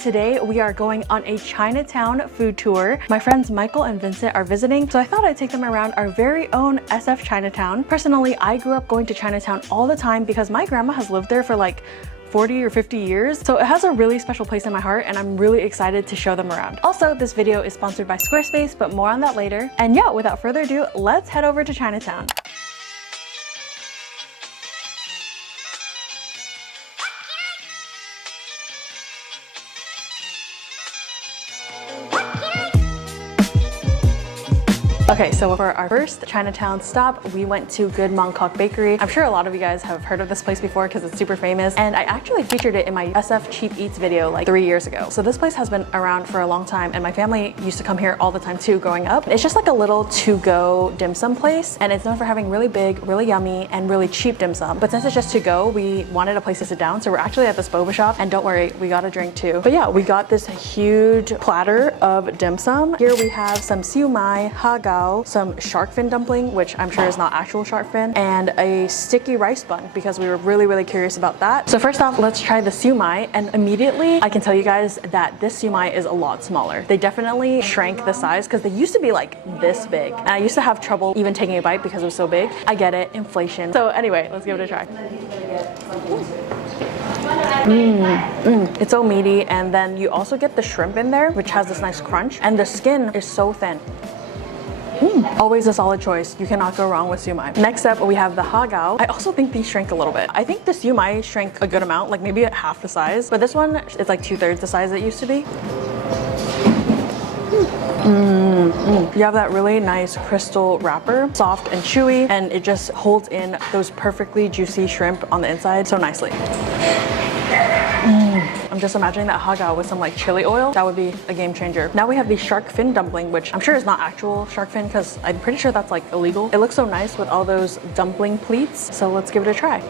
today we are going on a Chinatown food tour. My friends Michael and Vincent are visiting, so I thought I'd take them around our very own SF Chinatown. Personally, I grew up going to Chinatown all the time because my grandma has lived there for like 40 or 50 years. So it has a really special place in my heart and I'm really excited to show them around. Also, this video is sponsored by Squarespace, but more on that later. And yeah, without further ado, let's head over to Chinatown. Okay, so for our first Chinatown stop, we went to Good Mong Bakery. I'm sure a lot of you guys have heard of this place before because it's super famous, and I actually featured it in my SF Cheap Eats video like 3 years ago. So this place has been around for a long time, and my family used to come here all the time too growing up. It's just like a little to-go dim sum place, and it's known for having really big, really yummy, and really cheap dim sum. But since it's just to go, we wanted a place to sit down, so we're actually at this boba shop, and don't worry, we got a drink too. But yeah, we got this huge platter of dim sum. Here we have some siu mai, ha gao, some shark fin dumpling, which I'm sure is not actual shark fin, and a sticky rice bun because we were really curious about that. So first off, let's try the siu mai, and immediately I can tell you guys that this siu mai is a lot smaller. They definitely shrank the size because they used to be like this big, and I used to have trouble even taking a bite because it was so big. I get it, inflation. So anyway, let's give it a try. It's so meaty, and then you also get the shrimp in there, which has this nice crunch, and the skin is so thin. Always a solid choice. You cannot go wrong with siu mai. Next up, we have the ha gao. I also think these shrank a little bit. I think the siu mai shrank a good amount, like maybe at half the size, but this one is like 2/3 the size it used to be. You have that really nice crystal wrapper, soft and chewy, and it just holds in those perfectly juicy shrimp on the inside so nicely. I'm just imagining that ha gao with some like chili oil. That would be a game changer. Now we have the shark fin dumpling, which I'm sure is not actual shark fin because I'm pretty sure that's like illegal. It looks so nice with all those dumpling pleats. So let's give it a try.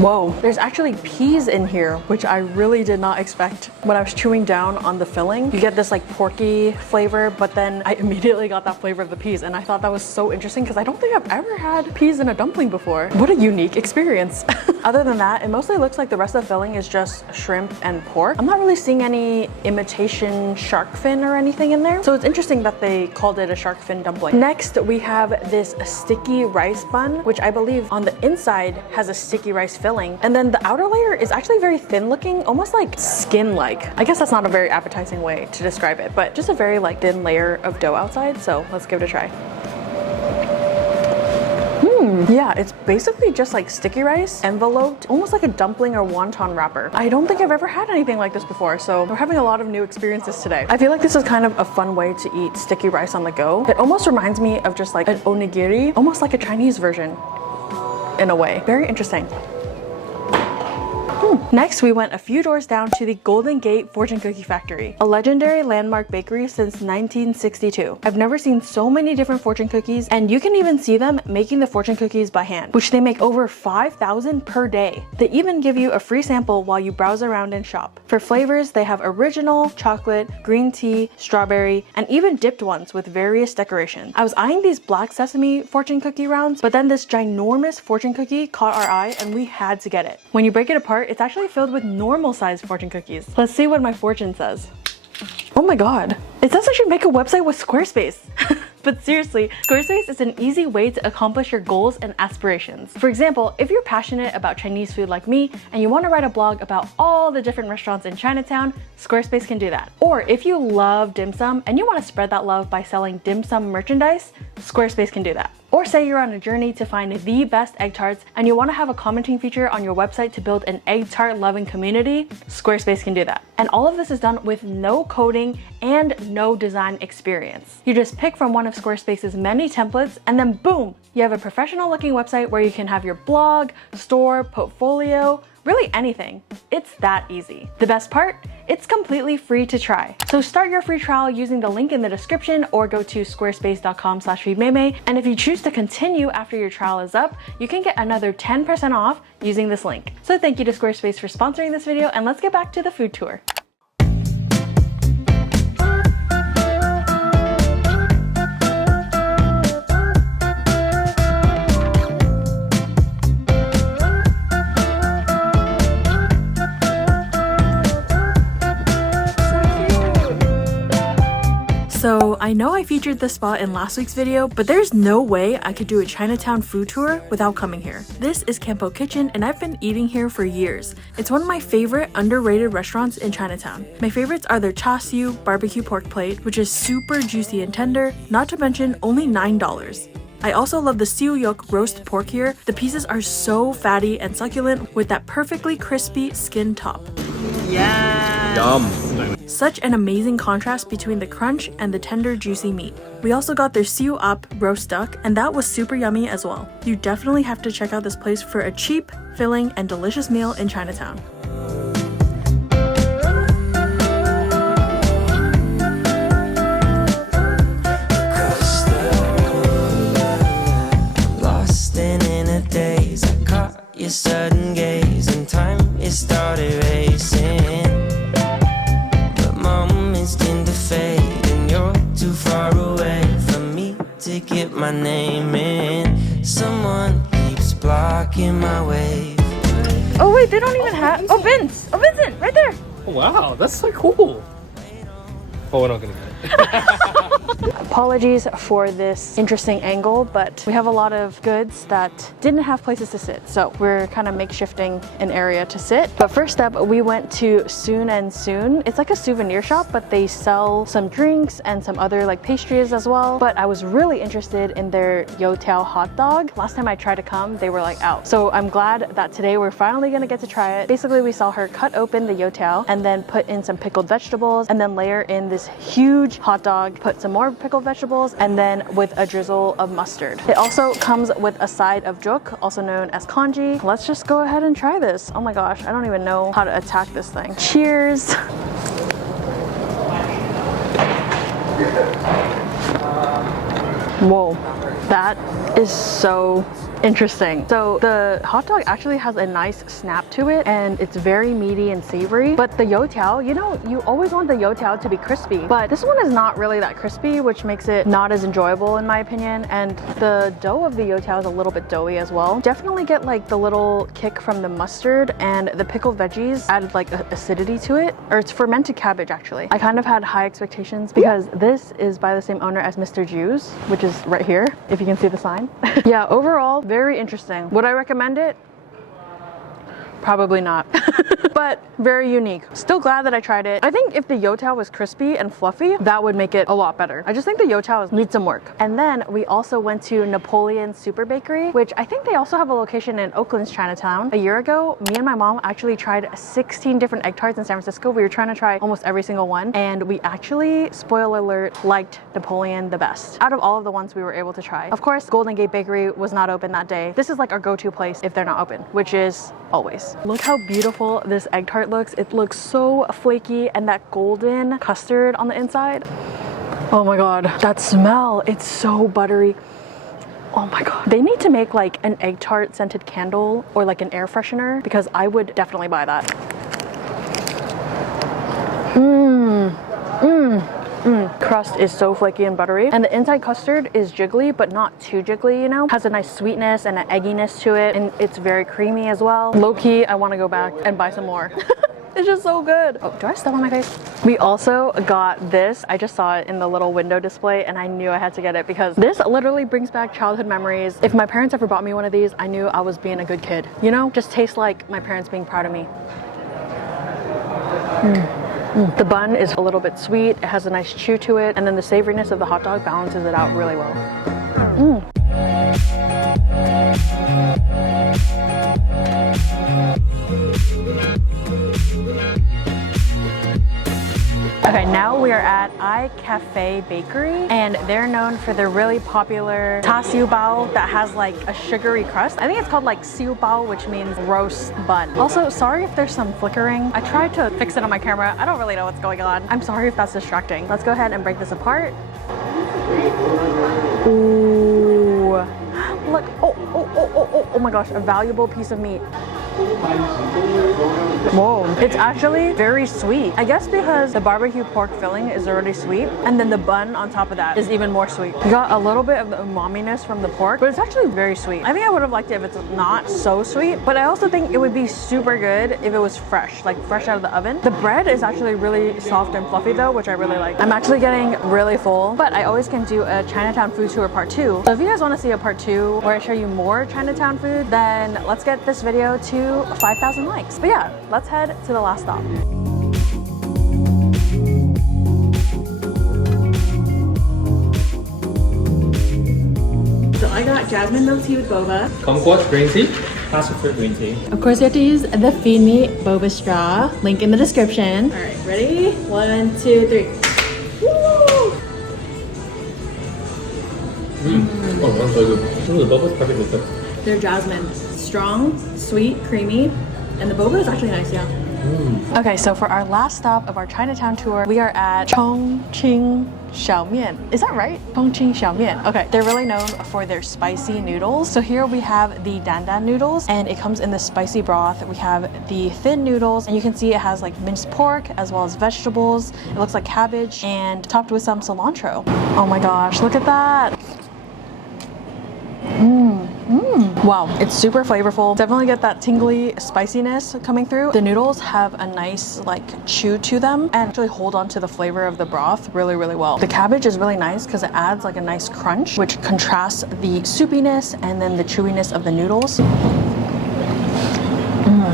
Whoa, there's actually peas in here, which I really did not expect. When I was chewing down on the filling, you get this like porky flavor, but then I immediately got that flavor of the peas, and I thought that was so interesting because I don't think I've ever had peas in a dumpling before. What a unique experience. Other than that, it mostly looks like the rest of the filling is just shrimp and pork. I'm not really seeing any imitation shark fin or anything in there, so it's interesting that they called it a shark fin dumpling. Next, we have this sticky rice bun, which I believe on the inside has a sticky rice filling, and then the outer layer is actually very thin looking, almost like skin-like. I guess that's not a very appetizing way to describe it, but just a very like thin layer of dough outside. So let's give it a try. Yeah, it's basically just like sticky rice enveloped, almost like a dumpling or wonton wrapper. I don't think I've ever had anything like this before, so we're having a lot of new experiences today. I feel like this is kind of a fun way to eat sticky rice on the go. It almost reminds me of just like an onigiri, almost like a Chinese version in a way. Very interesting. Next, we went a few doors down to the Golden Gate Fortune Cookie Factory, a legendary landmark bakery since 1962. I've never seen so many different fortune cookies, and you can even see them making the fortune cookies by hand, which they make over 5,000 per day. They even give you a free sample while you browse around and shop. For flavors, they have original, chocolate, green tea, strawberry, and even dipped ones with various decorations. I was eyeing these black sesame fortune cookie rounds, but then this ginormous fortune cookie caught our eye and we had to get it. When you break it apart, it's actually filled with normal sized fortune cookies. Let's see what my fortune says. Oh my god. It says I should make a website with Squarespace. But seriously, Squarespace is an easy way to accomplish your goals and aspirations. For example, if you're passionate about Chinese food like me and you want to write a blog about all the different restaurants in Chinatown, Squarespace can do that. Or if you love dim sum and you want to spread that love by selling dim sum merchandise, Squarespace can do that. Or say you're on a journey to find the best egg tarts and you want to have a commenting feature on your website to build an egg tart loving community, Squarespace can do that. And all of this is done with no coding and no design experience. You just pick from one of Squarespace's many templates and then boom, you have a professional looking website where you can have your blog, store, portfolio, really anything. It's that easy. The best part? It's completely free to try. So start your free trial using the link in the description or go to squarespace.com/feedmeimei. And if you choose to continue after your trial is up, you can get another 10% off using this link. So thank you to Squarespace for sponsoring this video, and let's get back to the food tour. So I know I featured this spot in last week's video, but there's no way I could do a Chinatown food tour without coming here. This is Kam Po Kitchen and I've been eating here for years. It's one of my favorite underrated restaurants in Chinatown. My favorites are their char siu barbecue pork plate, which is super juicy and tender, not to mention only $9. I also love the siu yolk roast pork here. The pieces are so fatty and succulent with that perfectly crispy skin top. Yeah. Yum. Such an amazing contrast between the crunch and the tender, juicy meat. We also got their siu up roast duck, and that was super yummy as well. You definitely have to check out this place for a cheap, filling, and delicious meal in Chinatown. Lost in a daze, I caught your sudden gaze, and time it started racing. But moments tend to fade, and you're too far away from me to get my name in. Someone keeps blocking my way. Oh wait, they don't even have. Oh, Vincent, right there. Wow, that's so cool. Oh, we're not gonna get it. Apologies for this interesting angle, but we have a lot of goods that didn't have places to sit, so we're kind of makeshifting an area to sit. But first up, we went to Soon. It's like a souvenir shop, but they sell some drinks and some other like pastries as well. But I was really interested in their youtiao hot dog. Last time I tried to come, they were like out. So I'm glad that today we're finally gonna get to try it. Basically, we saw her cut open the youtiao and then put in some pickled vegetables and then layer in this huge hot dog, put some more pickled vegetables, and then with a drizzle of mustard. It also comes with a side of juk, also known as congee. Let's just go ahead and try this. Oh my gosh, I don't even know how to attack this thing. Cheers. Whoa, that is so interesting. So the hot dog actually has a nice snap to it and it's very meaty and savory, but the youtiao, you know, you always want the youtiao to be crispy, but this one is not really that crispy, which makes it not as enjoyable in my opinion. And the dough of the youtiao is a little bit doughy as well. Definitely get like the little kick from the mustard, and the pickled veggies added like acidity to it, or it's fermented cabbage actually. I kind of had high expectations because this is by the same owner as Mr. Juice, which is right here, if you can see the sign. Yeah, overall, very interesting. Would I recommend it? Probably not, but very unique. Still glad that I tried it. I think if the youtiao was crispy and fluffy, that would make it a lot better. I just think the youtiao needs some work. And then we also went to Napoleon Super Bakery, which I think they also have a location in Oakland's Chinatown. A year ago, me and my mom actually tried 16 different egg tarts in San Francisco. We were trying to try almost every single one, and we actually, spoiler alert, liked Napoleon the best out of all of the ones we were able to try. Of course, Golden Gate Bakery was not open that day. This is like our go-to place if they're not open, which is always. Look how beautiful this egg tart looks. It looks so flaky and that golden custard on the inside. Oh my god, that smell, it's so buttery. Oh my god. They need to make like an egg tart scented candle or like an air freshener, because I would definitely buy that. Crust is so flaky and buttery, and the inside custard is jiggly but not too jiggly, you know, has a nice sweetness and an egginess to it, and it's very creamy as well. Low-key, I want to go back and buy some more. It's just so good. Oh, do I step on my face? We also got this. I just saw it in the little window display and I knew I had to get it because this literally brings back childhood memories. If my parents ever bought me one of these, I knew I was being a good kid, you know, just tastes like my parents being proud of me. The bun is a little bit sweet, it has a nice chew to it, and then the savoriness of the hot dog balances it out really well. Okay, now we are at iCafe Bakery, and they're known for their really popular ta siu bao that has like a sugary crust. I think it's called like siu bao, which means roast bun. Also, sorry if there's some flickering. I tried to fix it on my camera. I don't really know what's going on. I'm sorry if that's distracting. Let's go ahead and break this apart. Ooh, look, oh my gosh, a valuable piece of meat. Whoa, it's actually very sweet. I guess because the barbecue pork filling is already sweet, and then the bun on top of that is even more sweet. You got a little bit of the umami-ness from the pork, but it's actually very sweet. I think I would have liked it if it's not so sweet, but I also think it would be super good if it was fresh, like fresh out of the oven. The bread is actually really soft and fluffy though, which I really like. I'm actually getting really full, but I always can do a Chinatown food tour part 2. So if you guys want to see a part 2 where I show you more Chinatown food, then let's get this video to 5,000 likes. But yeah, let's head to the last stop. So I got jasmine milk tea with boba. Kumquat green tea. Classic fruit green tea. Of course, you have to use the Feed Me Boba straw. Link in the description. All right, ready? 1, 2, 3. Woo! Oh, that's so good. Ooh, the boba's perfectly cooked. They're jasmine. Strong, sweet, creamy, and the boba is actually nice, yeah. Okay, so for our last stop of our Chinatown tour, we are at Chong, Qing, Xiao Mian. Is that right? Chong, Qing, Xiao Mian. Okay, they're really known for their spicy noodles. So here we have the dan dan noodles, and it comes in the spicy broth. We have the thin noodles, and you can see it has like minced pork as well as vegetables. It looks like cabbage and topped with some cilantro. Oh my gosh, look at that. Wow, it's super flavorful. Definitely get that tingly spiciness coming through. The noodles have a nice like chew to them and actually hold on to the flavor of the broth really, really well. The cabbage is really nice because it adds like a nice crunch, which contrasts the soupiness and then the chewiness of the noodles.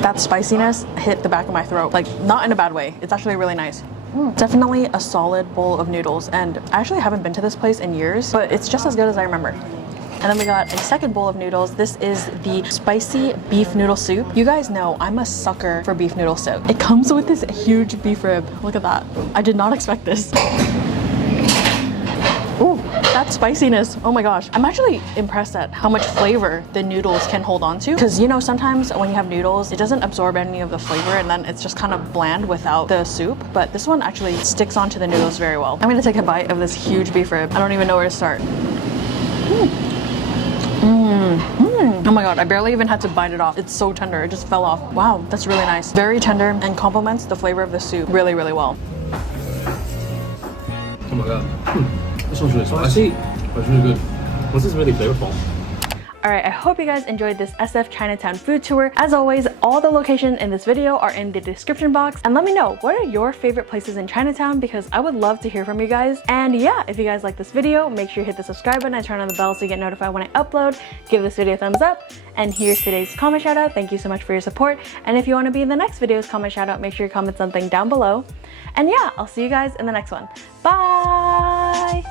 That spiciness hit the back of my throat, like not in a bad way. It's actually really nice. Definitely a solid bowl of noodles, and I actually haven't been to this place in years, but it's just as good as I remember. And then we got a second bowl of noodles. This is the spicy beef noodle soup. You guys know I'm a sucker for beef noodle soup. It comes with this huge beef rib. Look at that. I did not expect this. Ooh, that spiciness. Oh my gosh. I'm actually impressed at how much flavor the noodles can hold on to. Because you know, sometimes when you have noodles, it doesn't absorb any of the flavor and then it's just kind of bland without the soup. But this one actually sticks onto the noodles very well. I'm gonna take a bite of this huge beef rib. I don't even know where to start. Oh my god, I barely even had to bite it off. It's so tender, it just fell off. Wow, that's really nice. Very tender and complements the flavor of the soup really, really well. Oh my god. This one's really spicy, but it's really good. This is really flavorful. Alright, I hope you guys enjoyed this SF Chinatown food tour. As always, all the locations in this video are in the description box. And let me know, what are your favorite places in Chinatown? Because I would love to hear from you guys. And yeah, if you guys like this video, make sure you hit the subscribe button and turn on the bell so you get notified when I upload. Give this video a thumbs up. And here's today's comment shout out. Thank you so much for your support. And if you want to be in the next video's comment shout out, make sure you comment something down below. And yeah, I'll see you guys in the next one. Bye!